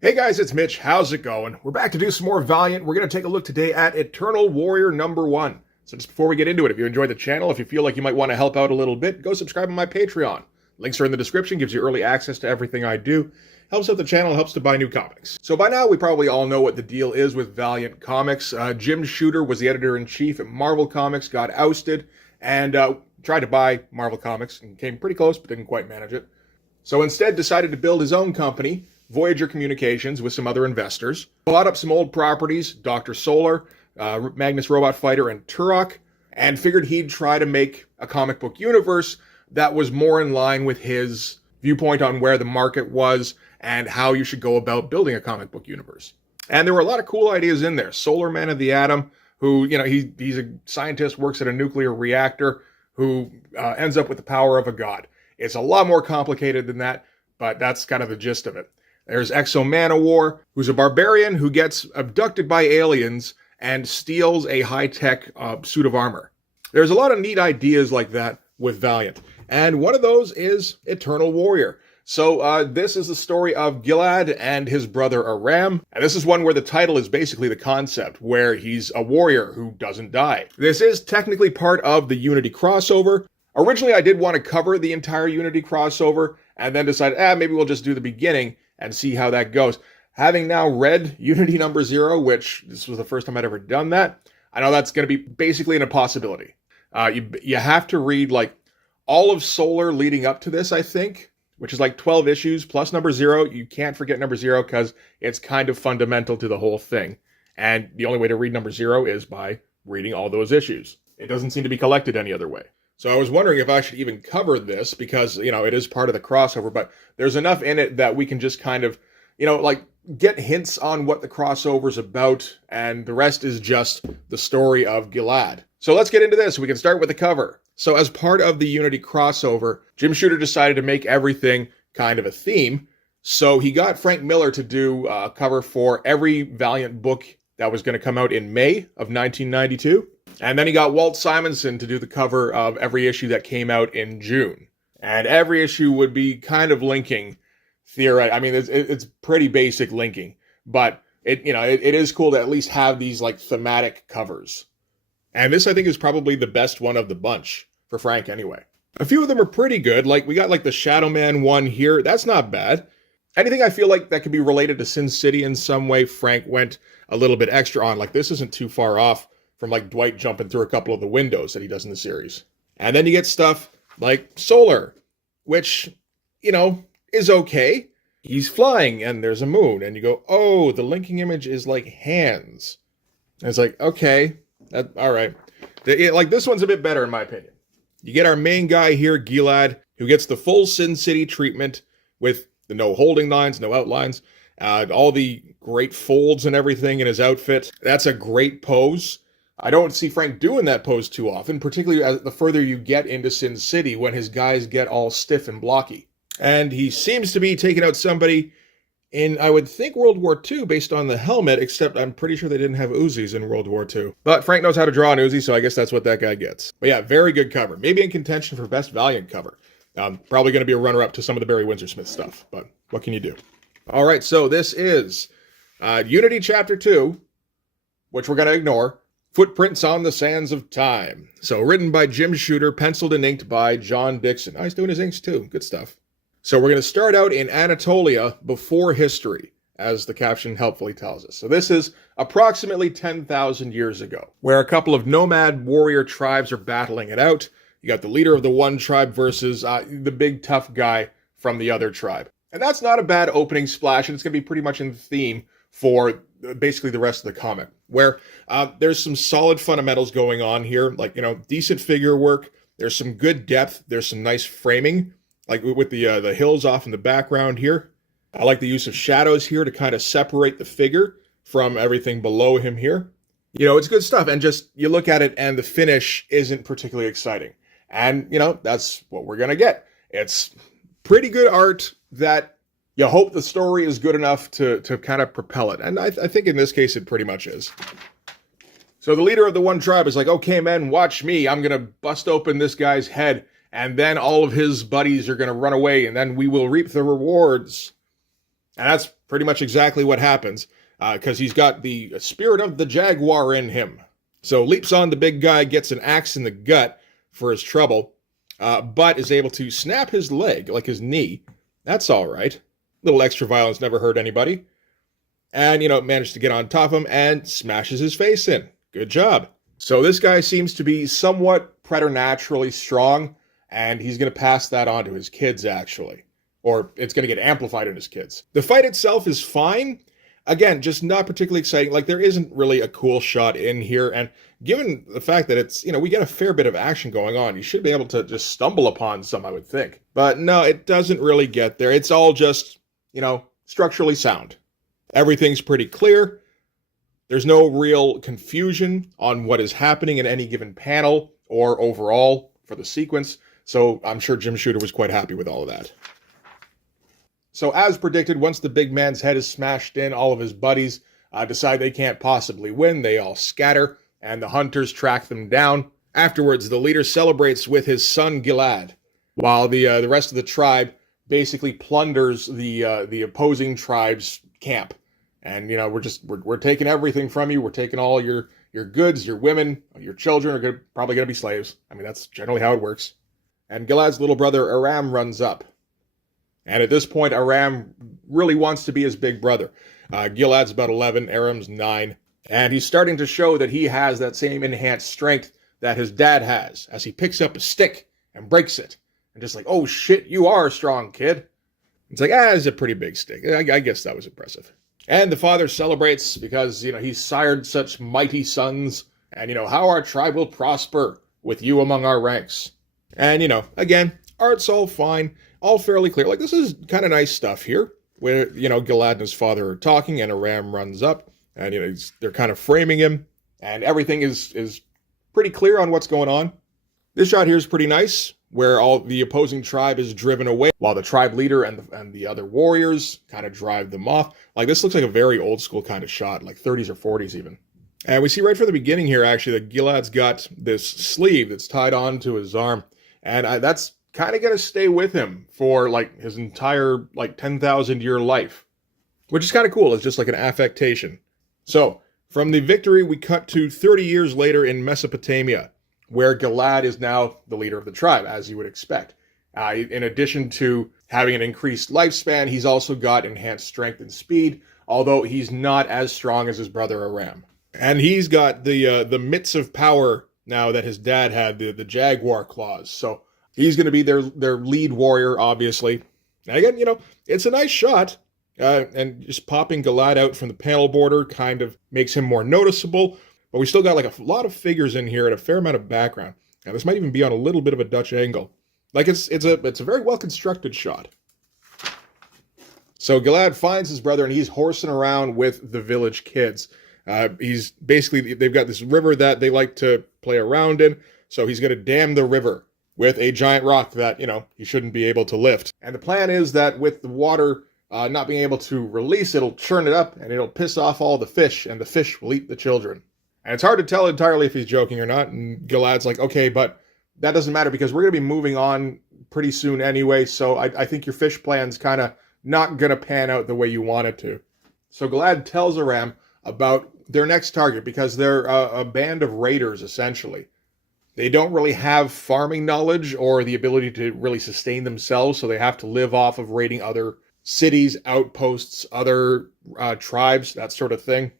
Hey guys, it's Mitch. How's it going? We're back to do some more Valiant. We're going to take a look today at Eternal Warrior #1. So just before we get into it, if you enjoyed the channel, if you feel like you might want to help out a little bit, go subscribe on my Patreon. Links are in the description, gives you early access to everything I do. Helps out the channel, helps to buy new comics. So by now, we probably all know what the deal is with Valiant Comics. Jim Shooter was the editor-in-chief at Marvel Comics, got ousted, and tried to buy Marvel Comics, and came pretty close, but didn't quite manage it. So instead decided to build his own company, Voyager Communications, with some other investors. Bought up some old properties, Dr. Solar, Magnus Robot Fighter, and Turok, and figured he'd try to make a comic book universe that was more in line with his viewpoint on where the market was and how you should go about building a comic book universe. And there were a lot of cool ideas in there. Solar Man of the Atom, who, he's a scientist, works at a nuclear reactor, who ends up with the power of a god. It's a lot more complicated than that, but that's kind of the gist of it. There's Exo Manowar, who's a barbarian who gets abducted by aliens and steals a high-tech suit of armor. There's a lot of neat ideas like that with Valiant, and one of those is Eternal Warrior. So this is the story of Gilad and his brother Aram, and this is one where the title is basically the concept, where he's a warrior who doesn't die. This is technically part of the Unity crossover. Originally, I did want to cover the entire Unity crossover, and then decided, maybe we'll just do the beginning and see how that goes. Having now read Unity #0, which this was the first time I'd ever done that, I know that's going to be basically an impossibility. You have to read like all of Solar leading up to this, I think, which is like 12 issues plus #0. You can't forget #0 because it's kind of fundamental to the whole thing. And the only way to read #0 is by reading all those issues. It doesn't seem to be collected any other way. So I was wondering if I should even cover this because, it is part of the crossover, but there's enough in it that we can just kind of, get hints on what the crossover's about, and the rest is just the story of Gilad. So let's get into this. We can start with the cover. So as part of the Unity crossover, Jim Shooter decided to make everything kind of a theme. So he got Frank Miller to do a cover for every Valiant book that was going to come out in May of 1992. And then he got Walt Simonson to do the cover of every issue that came out in June. And every issue would be kind of linking theoretically. I mean, it's pretty basic linking, but it is cool to at least have these like thematic covers. And this, I think, is probably the best one of the bunch for Frank anyway. A few of them are pretty good. Like we got like the Shadow Man one here. That's not bad. Anything I feel like that could be related to Sin City in some way, Frank went a little bit extra on. Like this isn't too far off from like Dwight jumping through a couple of the windows that he does in the series. And then you get stuff like Solar, which, is okay. He's flying and there's a moon and you go, oh, the linking image is like hands. And it's like, okay, all right. Like this one's a bit better in my opinion. You get our main guy here, Gilad, who gets the full Sin City treatment with the no holding lines, no outlines, all the great folds and everything in his outfit. That's a great pose. I don't see Frank doing that pose too often, particularly as the further you get into Sin City when his guys get all stiff and blocky. And he seems to be taking out somebody in, I would think, World War II based on the helmet, except I'm pretty sure they didn't have Uzis in World War II. But Frank knows how to draw an Uzi, so I guess that's what that guy gets. But yeah, very good cover. Maybe in contention for Best Valiant cover. Probably going to be a runner-up to some of the Barry Windsor-Smith stuff, but what can you do? All right, so this is Unity Chapter 2, which we're going to ignore. Footprints on the Sands of Time. So written by Jim Shooter, penciled and inked by John Dixon. Oh, he's doing his inks too. Good stuff. So we're going to start out in Anatolia before history, as the caption helpfully tells us. So this is approximately 10,000 years ago, where a couple of nomad warrior tribes are battling it out. You got the leader of the one tribe versus the big tough guy from the other tribe. And that's not a bad opening splash, and it's going to be pretty much in theme for basically the rest of the comic, where there's some solid fundamentals going on here, like, decent figure work. There's some good depth. There's some nice framing, like with the hills off in the background here. I like the use of shadows here to kind of separate the figure from everything below him here. It's good stuff, and just you look at it and the finish isn't particularly exciting. And, that's what we're going to get. It's pretty good art that you hope the story is good enough to kind of propel it. And I think in this case, it pretty much is. So the leader of the one tribe is like, okay, men, watch me. I'm going to bust open this guy's head. And then all of his buddies are going to run away. And then we will reap the rewards. And that's pretty much exactly what happens, because he's got the spirit of the jaguar in him. So leaps on the big guy, gets an axe in the gut for his trouble, but is able to snap his leg, like his knee. That's all right. Little extra violence never hurt anybody. And, managed to get on top of him and smashes his face in. Good job. So this guy seems to be somewhat preternaturally strong, and he's going to pass that on to his kids, actually. Or it's going to get amplified in his kids. The fight itself is fine. Again, just not particularly exciting. Like, there isn't really a cool shot in here. And given the fact that it's, we get a fair bit of action going on, you should be able to just stumble upon some, I would think. But no, it doesn't really get there. It's all just, structurally sound. Everything's pretty clear. There's no real confusion on what is happening in any given panel or overall for the sequence. So I'm sure Jim Shooter was quite happy with all of that. So as predicted, once the big man's head is smashed in, all of his buddies decide they can't possibly win. They all scatter, and the hunters track them down. Afterwards, the leader celebrates with his son Gilad, while the rest of the tribe basically plunders the opposing tribe's camp. And, we're taking everything from you. We're taking all your goods, your women, your children are probably going to be slaves. I mean, that's generally how it works. And Gilad's little brother Aram runs up. And at this point, Aram really wants to be his big brother. Gilad's about 11, Aram's 9. And he's starting to show that he has that same enhanced strength that his dad has, as he picks up a stick and breaks it. And just like, oh shit, you are a strong kid. It's like, it's a pretty big stick. I guess that was impressive. And the father celebrates because, he's sired such mighty sons. And, how our tribe will prosper with you among our ranks. And, again, art's all fine. All fairly clear. Like, this is kind of nice stuff here, where, Gilad and his father are talking, and Aram runs up, and, they're kind of framing him, and everything is pretty clear on what's going on. This shot here is pretty nice, where all the opposing tribe is driven away, while the tribe leader and the other warriors kind of drive them off. Like, this looks like a very old school kind of shot, like 30s or 40s even. And we see right from the beginning here, actually, that Gilad's got this sleeve that's tied onto his arm, and that's kind of going to stay with him for like his entire 10,000 year life, which is kind of cool. It's just like an affectation. So from the victory, we cut to 30 years later in Mesopotamia, where Gilad is now the leader of the tribe, as you would expect. In addition to having an increased lifespan, he's also got enhanced strength and speed, although he's not as strong as his brother Aram. And he's got the mitts of power now that his dad had, the jaguar claws. So he's going to be their lead warrior, obviously. And again, it's a nice shot. And just popping Gilad out from the panel border kind of makes him more noticeable. But we still got a lot of figures in here and a fair amount of background. Now, this might even be on a little bit of a Dutch angle. It's a very well-constructed shot. So Gilad finds his brother, and he's horsing around with the village kids. They've got this river that they like to play around in. So he's going to dam the river with a giant rock that, he shouldn't be able to lift. And the plan is that with the water not being able to release, it'll churn it up and it'll piss off all the fish, and the fish will eat the children. And it's hard to tell entirely if he's joking or not. And Gilad's like, okay, but that doesn't matter because we're going to be moving on pretty soon anyway. So I think your fish plan's kind of not going to pan out the way you want it to. So Gilad tells Aram about their next target because they're a band of raiders, essentially. They don't really have farming knowledge or the ability to really sustain themselves, so they have to live off of raiding other cities, outposts, other tribes, that sort of thing.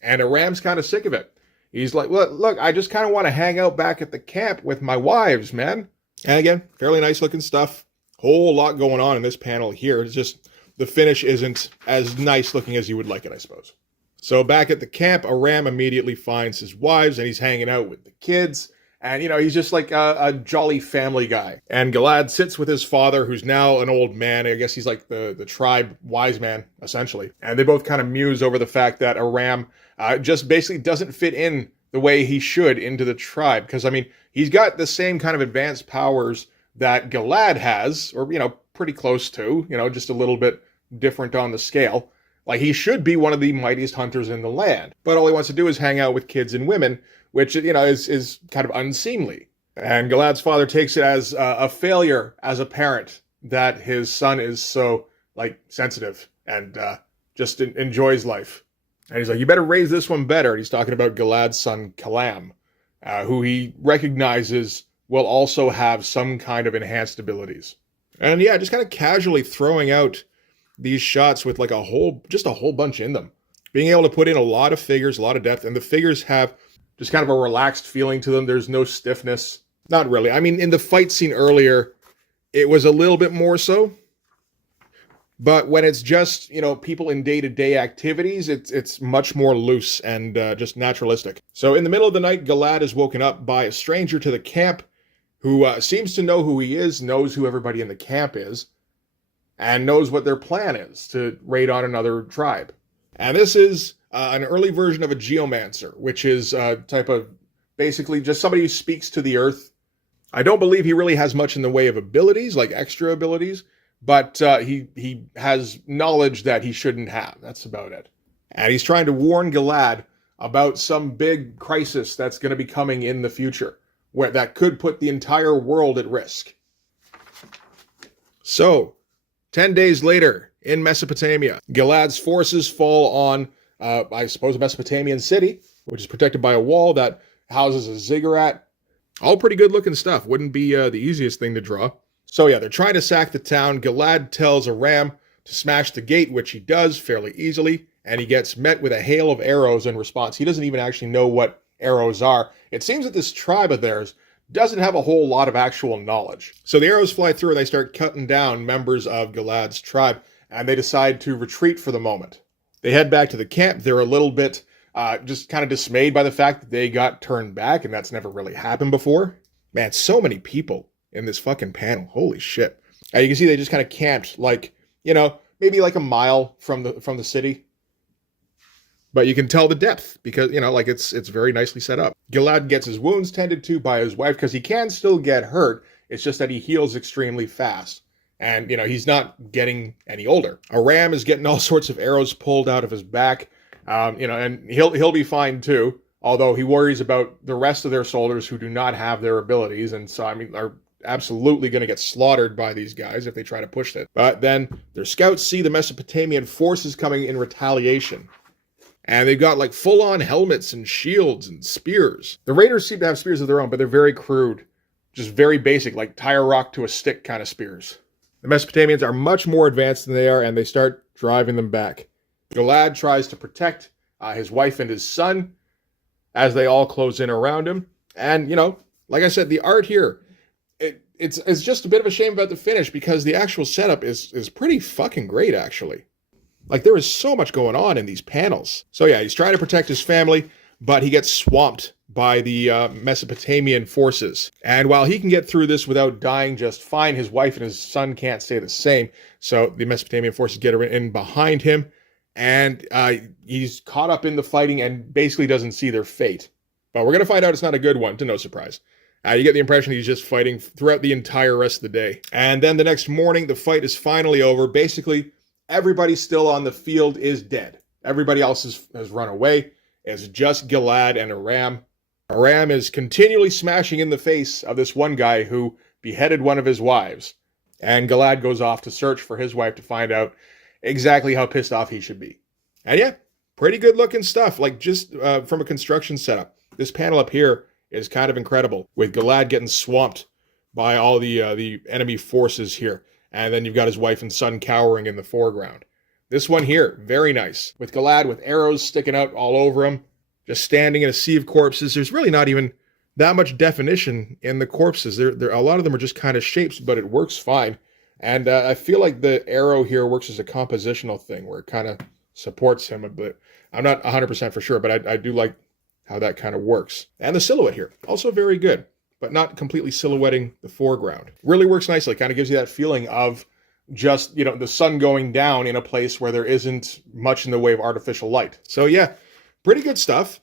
And Aram's kind of sick of it. He's like, look, I just kind of want to hang out back at the camp with my wives, man. And again, fairly nice looking stuff. Whole lot going on in this panel here. It's just the finish isn't as nice looking as you would like it, I suppose. So back at the camp, Aram immediately finds his wives, and he's hanging out with the kids. And, he's just like a jolly family guy. And Gilad sits with his father, who's now an old man. I guess he's like the tribe wise man, essentially. And they both kind of muse over the fact that Aram just basically doesn't fit in the way he should into the tribe. Because, he's got the same kind of advanced powers that Gilad has, or, pretty close to, just a little bit different on the scale. Like, he should be one of the mightiest hunters in the land. But all he wants to do is hang out with kids and women, which, is kind of unseemly. And Gilad's father takes it as a failure as a parent that his son is so, sensitive and just enjoys life. And he's like, you better raise this one better. And he's talking about Galad's son, Kalam, who he recognizes will also have some kind of enhanced abilities. And yeah, just kind of casually throwing out these shots with like just a whole bunch in them. Being able to put in a lot of figures, a lot of depth, and the figures have just kind of a relaxed feeling to them. There's no stiffness. Not really. I mean, in the fight scene earlier, it was a little bit more so. But when it's just, people in day-to-day activities, it's much more loose and just naturalistic. So in the middle of the night, Galad is woken up by a stranger to the camp who seems to know who he is, knows who everybody in the camp is, and knows what their plan is to raid on another tribe. And this is an early version of a geomancer, which is a type of basically just somebody who speaks to the earth. I don't believe he really has much in the way of abilities, like extra abilities, but he has knowledge that he shouldn't have. That's about it. And he's trying to warn Galad about some big crisis that's going to be coming in the future, where that could put the entire world at risk. So, 10 days later, in Mesopotamia, Galad's forces fall on, I suppose, a Mesopotamian city, which is protected by a wall that houses a ziggurat. All pretty good-looking stuff. Wouldn't be the easiest thing to draw. So yeah, they're trying to sack the town. Galad tells Aram to smash the gate, which he does fairly easily, and he gets met with a hail of arrows in response. He doesn't even actually know what arrows are. It seems that this tribe of theirs doesn't have a whole lot of actual knowledge. So the arrows fly through and they start cutting down members of Galad's tribe, and they decide to retreat for the moment. They head back to the camp. They're a little bit just kind of dismayed by the fact that they got turned back, and that's never really happened before. Man, so many people in this fucking panel. Holy shit. You can see they just kind of camped like, maybe like a mile from the city. But you can tell the depth because, it's very nicely set up. Galad gets his wounds tended to by his wife because he can still get hurt. It's just that he heals extremely fast. And, he's not getting any older. Aram is getting all sorts of arrows pulled out of his back. And he'll be fine too. Although he worries about the rest of their soldiers who do not have their abilities. And so, are absolutely going to get slaughtered by these guys if they try to push it. But then their scouts see the Mesopotamian forces coming in retaliation. And they've got like full-on helmets and shields and spears. The raiders seem to have spears of their own, but they're very crude. Just very basic, like tie a rock to a stick kind of spears. The Mesopotamians are much more advanced than they are, and they start driving them back. Galad tries to protect his wife and his son as they all close in around him. And, like I said, the art here, it's just a bit of a shame about the finish because the actual setup is pretty fucking great, actually. Like, there is so much going on in these panels. So yeah, he's trying to protect his family, but he gets swamped by the Mesopotamian forces. And while he can get through this without dying just fine, his wife and his son can't stay the same. So the Mesopotamian forces get in behind him, and he's caught up in the fighting and basically doesn't see their fate. But we're going to find out it's not a good one, to no surprise. You get the impression he's just fighting throughout the entire rest of the day. And then the next morning, the fight is finally over. Basically, everybody still on the field is dead. Everybody else has run away. It's just Galad and Aram. Aram is continually smashing in the face of this one guy who beheaded one of his wives. And Galad goes off to search for his wife to find out exactly how pissed off he should be. And yeah, pretty good looking stuff. Like just from a construction setup. This panel up here is kind of incredible, with Galad getting swamped by all the enemy forces here. And then you've got his wife and son cowering in the foreground. This one here, very nice, with Galad with arrows sticking out all over him, just standing in a sea of corpses. There's really not even that much definition in the corpses. There a lot of them are just kind of shapes, but it works fine. And I feel like the arrow here works as a compositional thing where it kind of supports him a bit. I'm not 100% for sure, but I do like how that kind of works. And the silhouette here, also very good, but not completely silhouetting the foreground. Really works nicely, kind of gives you that feeling of just, the sun going down in a place where there isn't much in the way of artificial light. So yeah, pretty good stuff.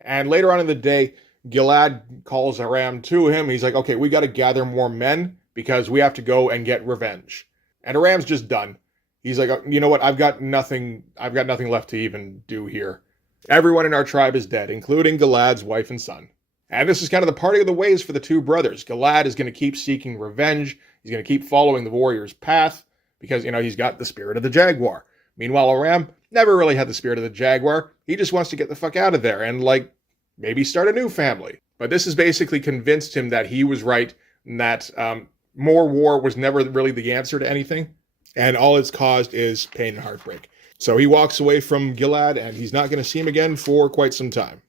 And later on in the day, Galad calls Aram to him. He's like, okay, we got to gather more men because we have to go and get revenge. And Aram's just done. He's like, you know what? I've got nothing left to even do here. Everyone in our tribe is dead, including Galad's wife and son. And this is kind of the parting of the ways for the two brothers. Galad is going to keep seeking revenge. He's going to keep following the warrior's path because, he's got the spirit of the jaguar. Meanwhile, Aram never really had the spirit of the jaguar. He just wants to get the fuck out of there and, like, maybe start a new family. But this has basically convinced him that he was right and that more war was never really the answer to anything. And all it's caused is pain and heartbreak. So he walks away from Gilad, and he's not going to see him again for quite some time.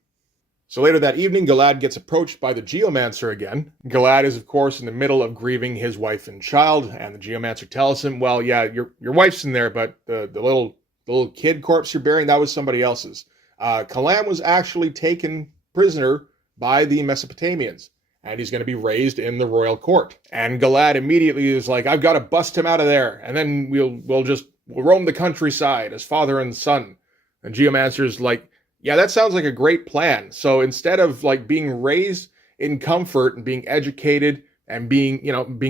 So later that evening, Gilad gets approached by the Geomancer again. Gilad is, of course, in the middle of grieving his wife and child, and the Geomancer tells him, well, yeah, your wife's in there, but the little kid corpse you're burying, that was somebody else's. Kalam was actually taken prisoner by the Mesopotamians, and he's going to be raised in the royal court. And Gilad immediately is like, I've got to bust him out of there, and then we'll roam the countryside as father and son. And Geomancer's like, yeah, that sounds like a great plan. So instead of like being raised in comfort and being educated and being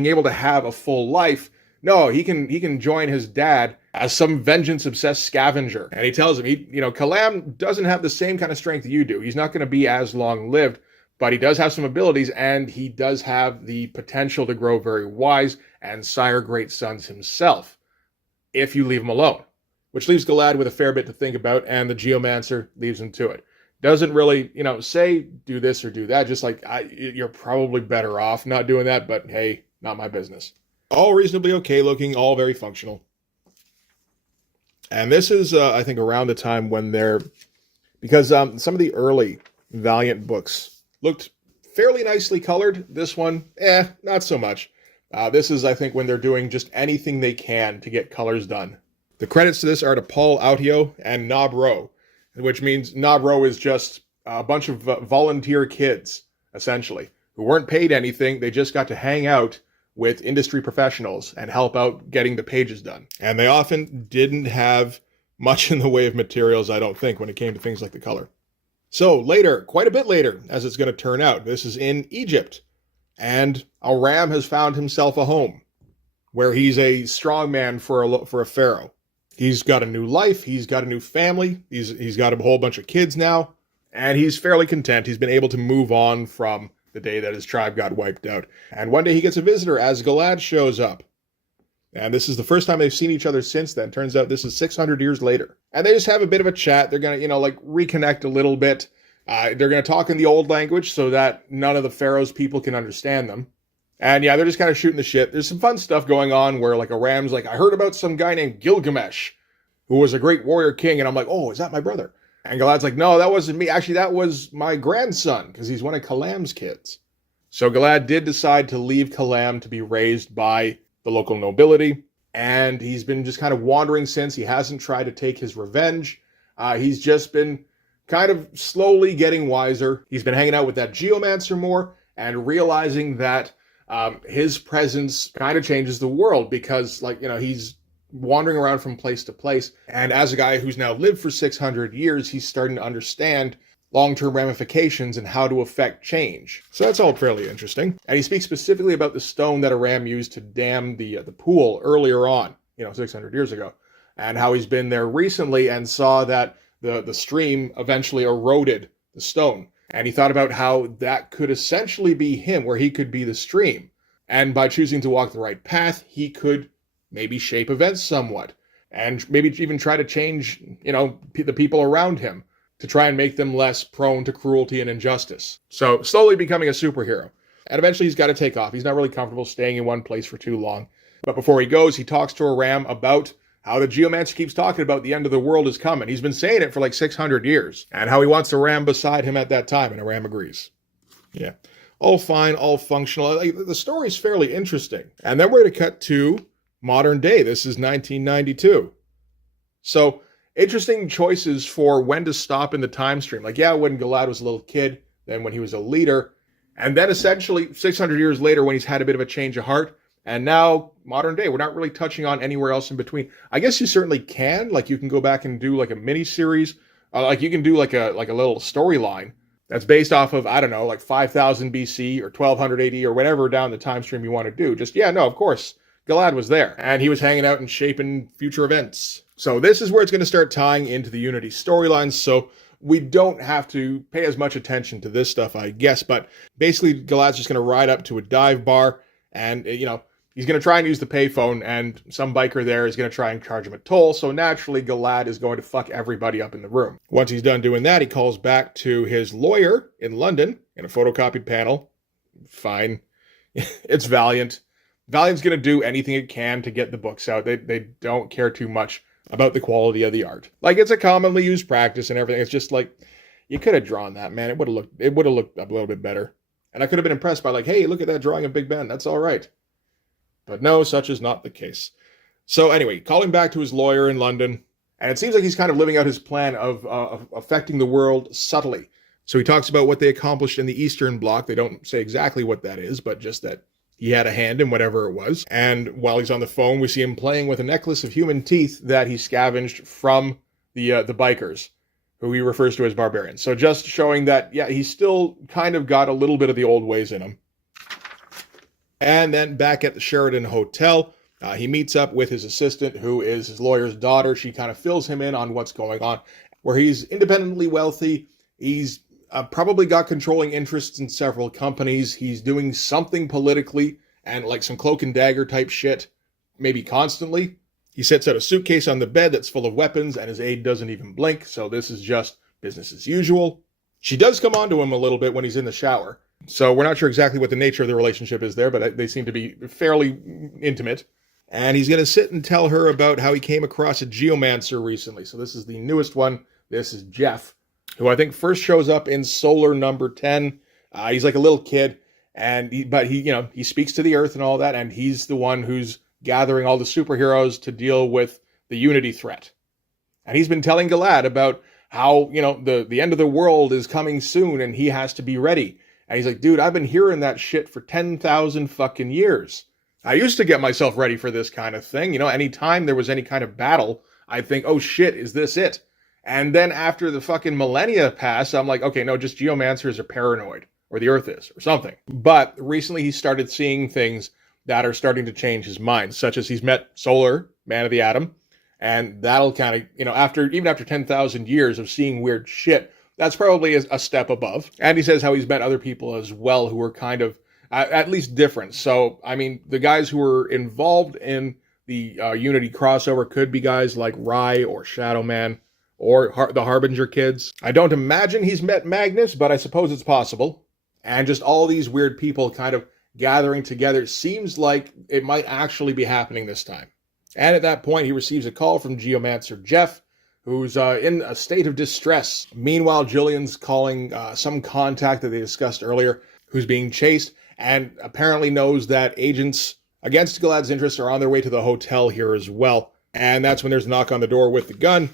able to have a full life, no, he can join his dad as some vengeance-obsessed scavenger. And he tells him, Kalam doesn't have the same kind of strength you do. He's not going to be as long-lived, but he does have some abilities, and he does have the potential to grow very wise and sire great sons himself, if you leave him alone. Which leaves Gilad with a fair bit to think about, and the Geomancer leaves him to it. Doesn't really, say do this or do that, just like, you're probably better off not doing that, but hey, not my business. All reasonably okay looking, all very functional. And this is, I think, around the time when because some of the early Valiant books looked fairly nicely colored. This one, not so much. This is, I think, when they're doing just anything they can to get colors done. The credits to this are to Paul Autio and Nob Rowe, which means Nob Rowe is just a bunch of volunteer kids, essentially, who weren't paid anything. They just got to hang out with industry professionals and help out getting the pages done. And they often didn't have much in the way of materials, I don't think, when it came to things like the color. So later, quite a bit later, as it's going to turn out, this is in Egypt. And Aram has found himself a home where he's a strong man for a pharaoh. He's got a new life. He's got a new family. He's got a whole bunch of kids now. And he's fairly content. He's been able to move on from the day that his tribe got wiped out. And one day he gets a visitor as Gilad shows up. And this is the first time they've seen each other since then. Turns out this is 600 years later. And they just have a bit of a chat. They're going to, reconnect a little bit. They're going to talk in the old language so that none of the Pharaoh's people can understand them. And yeah, they're just kind of shooting the shit. There's some fun stuff going on where like Aram's like, I heard about some guy named Gilgamesh who was a great warrior king. And I'm like, oh, is that my brother? And Galad's like, no, that wasn't me. Actually, that was my grandson, because he's one of Kalam's kids. So Gilad did decide to leave Kalam to be raised by the local nobility. And he's been just kind of wandering since. He hasn't tried to take his revenge. He's just been kind of slowly getting wiser. He's been hanging out with that Geomancer more and realizing that his presence kind of changes the world because, he's wandering around from place to place. And as a guy who's now lived for 600 years, he's starting to understand long-term ramifications and how to affect change. So that's all fairly interesting. And he speaks specifically about the stone that Aram used to dam the pool earlier on, 600 years ago, and how he's been there recently and saw that the stream eventually eroded the stone. And he thought about how that could essentially be him, where he could be the stream. And by choosing to walk the right path, he could maybe shape events somewhat, and maybe even try to change, the people around him to try and make them less prone to cruelty and injustice. So slowly becoming a superhero. And eventually he's got to take off. He's not really comfortable staying in one place for too long. But before he goes, he talks to Aram about how the Geomancer keeps talking about the end of the world is coming. He's been saying it for like 600 years. And how he wants Aram beside him at that time. And Aram agrees. Yeah. All fine, all functional. The story's fairly interesting. And then we're going to cut to modern day. This is 1992. So, interesting choices for when to stop in the time stream. When Gilad was a little kid, then when he was a leader, and then essentially 600 years later when he's had a bit of a change of heart, and now modern day. We're not really touching on anywhere else in between. I guess you certainly can. You can go back and do a mini series. You can do a little storyline that's based off of, 5,000 BC or 1200 AD or whatever down the time stream you want to do. Of course. Gilad was there, and he was hanging out and shaping future events. So this is where it's going to start tying into the Unity storylines, so we don't have to pay as much attention to this stuff, I guess, but basically Gilad's just going to ride up to a dive bar, and, He's going to try and use the payphone, and some biker there is going to try and charge him a toll, so naturally Gilad is going to fuck everybody up in the room. Once he's done doing that, he calls back to his lawyer in London in a photocopied panel. Fine. It's Valiant. Valiant's going to do anything it can to get the books out. They don't care too much about the quality of the art. Like, it's a commonly used practice and everything. It's just like, you could have drawn that, man. It would have looked a little bit better. And I could have been impressed by, like, hey, look at that drawing of Big Ben. That's all right. But no, such is not the case. So anyway, calling back to his lawyer in London, and it seems like he's kind of living out his plan of affecting the world subtly. So he talks about what they accomplished in the Eastern Bloc. They don't say exactly what that is, but just that he had a hand in whatever it was. And while he's on the phone, we see him playing with a necklace of human teeth that he scavenged from the bikers, who he refers to as barbarians. So just showing that, yeah, he's still kind of got a little bit of the old ways in him. And then back at the Sheraton Hotel, he meets up with his assistant, who is his lawyer's daughter. She kind of fills him in on what's going on, where he's independently wealthy. He's probably got controlling interests in several companies. He's doing something politically and like some cloak and dagger type shit, maybe constantly. He sets out a suitcase on the bed that's full of weapons, and his aide doesn't even blink, so this is just business as usual. She does come on to him a little bit when he's in the shower. So we're not sure exactly what the nature of the relationship is there, but they seem to be fairly intimate. And he's going to sit and tell her about how he came across a geomancer recently. So this is the newest one. This is Jeff, who I think first shows up in Solar number 10. He's like a little kid, but he speaks to the Earth and all that, and he's the one who's gathering all the superheroes to deal with the Unity threat. And he's been telling Gilad about how, the end of the world is coming soon, and he has to be ready. And he's like, dude, I've been hearing that shit for 10,000 fucking years. I used to get myself ready for this kind of thing. Anytime there was any kind of battle, I'd think, oh shit, is this it? And then after the fucking millennia pass, I'm like, okay, no, just geomancers are paranoid, or the Earth is, or something. But recently he started seeing things that are starting to change his mind, such as he's met Solar, Man of the Atom, and that'll kind of, after 10,000 years of seeing weird shit, that's probably a step above. And he says how he's met other people as well who are kind of at least different. So, I mean, the guys who were involved in the Unity crossover could be guys like Rai or Shadow Man or the Harbinger kids. I don't imagine he's met Magnus, but I suppose it's possible. And just all these weird people kind of gathering together seems like it might actually be happening this time. And at that point, he receives a call from Geomancer Jeff, who's in a state of distress. Meanwhile, Jillian's calling some contact that they discussed earlier, who's being chased, and apparently knows that agents against Gilad's interests are on their way to the hotel here as well. And that's when there's a knock on the door with the gun.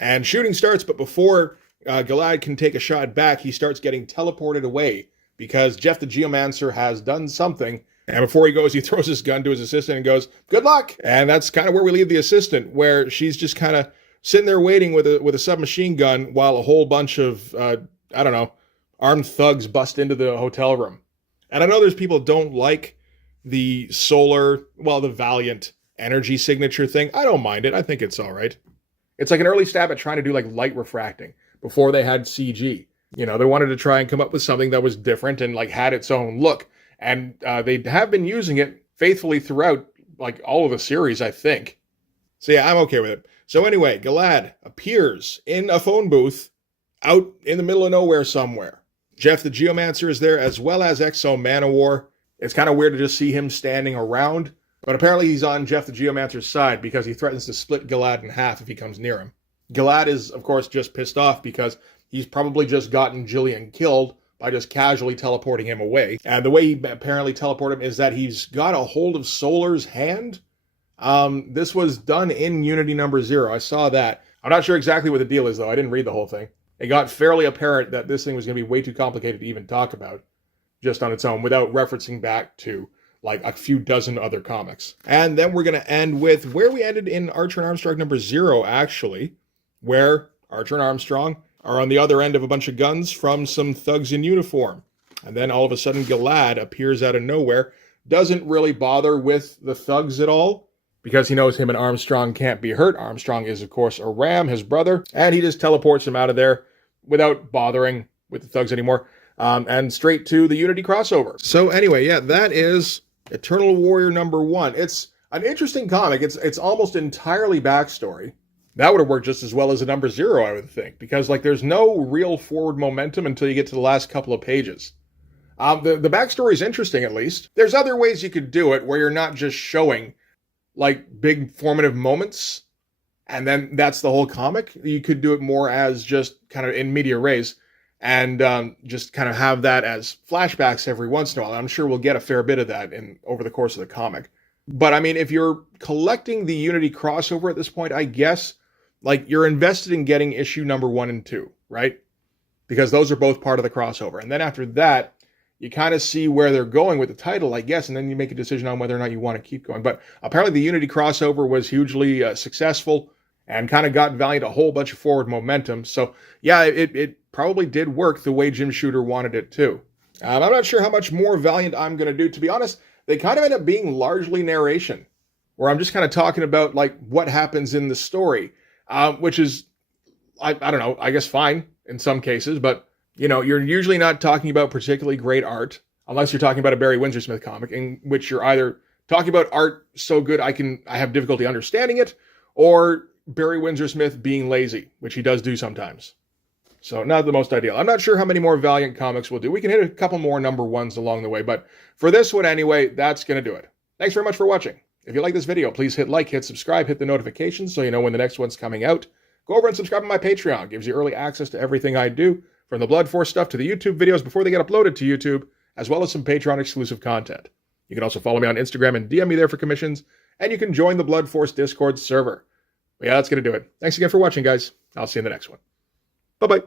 And shooting starts, but before Gilad can take a shot back, he starts getting teleported away because Jeff the Geomancer has done something. And before he goes, he throws his gun to his assistant and goes, good luck. And that's kind of where we leave the assistant, where she's just kind of sitting there waiting with a submachine gun while a whole bunch of, armed thugs bust into the hotel room. And I know there's people who don't like the the Valiant energy signature thing. I don't mind it. I think it's all right. It's like an early stab at trying to do like light refracting before they had CG. They wanted to try and come up with something that was different and like had its own look. And they have been using it faithfully throughout like all of the series, I think. So yeah, I'm okay with it. So anyway, Gilad appears in a phone booth out in the middle of nowhere somewhere. Jeff the Geomancer is there, as well as Exo Manowar. It's kind of weird to just see him standing around, but apparently he's on Jeff the Geomancer's side because he threatens to split Gilad in half if he comes near him. Gilad is, of course, just pissed off because he's probably just gotten Jillian killed by just casually teleporting him away. And the way he apparently teleported him is that he's got a hold of Solar's hand. This was done in Unity number 0. I saw that. I'm not sure exactly what the deal is, though. I didn't read the whole thing. It got fairly apparent that this thing was going to be way too complicated to even talk about just on its own without referencing back to like a few dozen other comics. And then we're going to end with where we ended in Archer and Armstrong number 0, actually, where Archer and Armstrong are on the other end of a bunch of guns from some thugs in uniform. And then all of a sudden Gilad appears out of nowhere, doesn't really bother with the thugs at all, because he knows him and Armstrong can't be hurt. Armstrong is, of course, Aram, his brother, and he just teleports him out of there without bothering with the thugs anymore. and straight to the Unity crossover. So anyway, yeah, that is Eternal Warrior #1. It's an interesting comic. It's almost entirely backstory. That would have worked just as well as a #0, I would think, because like there's no real forward momentum until you get to the last couple of pages. The backstory is interesting, at least. There's other ways you could do it where you're not just showing like big formative moments, and then that's the whole comic. You could do it more as just kind of in media res, and just kind of have that as flashbacks every once in a while. I'm sure we'll get a fair bit of that over the course of the comic. But I mean, if you're collecting the Unity crossover at this point, I guess like you're invested in getting issue #1 and 2, right? Because those are both part of the crossover. And then after that, you kind of see where they're going with the title, I guess, and then you make a decision on whether or not you want to keep going. But apparently the Unity crossover was hugely successful and kind of got Valiant a whole bunch of forward momentum. So yeah, it probably did work the way Jim Shooter wanted it to. I'm not sure how much more Valiant I'm going to do. To be honest, they kind of end up being largely narration, where I'm just kind of talking about like what happens in the story, which is, I don't know, I guess fine in some cases, but you know, you're usually not talking about particularly great art, unless you're talking about a Barry Windsor-Smith comic, in which you're either talking about art so good I have difficulty understanding it, or Barry Windsor-Smith being lazy, which he does do sometimes. So not the most ideal. I'm not sure how many more Valiant comics we'll do. We can hit a couple more #1s along the way, but for this one anyway, that's going to do it. Thanks very much for watching. If you like this video, please hit like, hit subscribe, hit the notifications so you know when the next one's coming out. Go over and subscribe to my Patreon. It gives you early access to everything I do, from the Blood Force stuff to the YouTube videos before they get uploaded to YouTube, as well as some Patreon exclusive content. You can also follow me on Instagram and DM me there for commissions, and you can join the Blood Force Discord server. But yeah, that's going to do it. Thanks again for watching, guys. I'll see you in the next one. Bye-bye.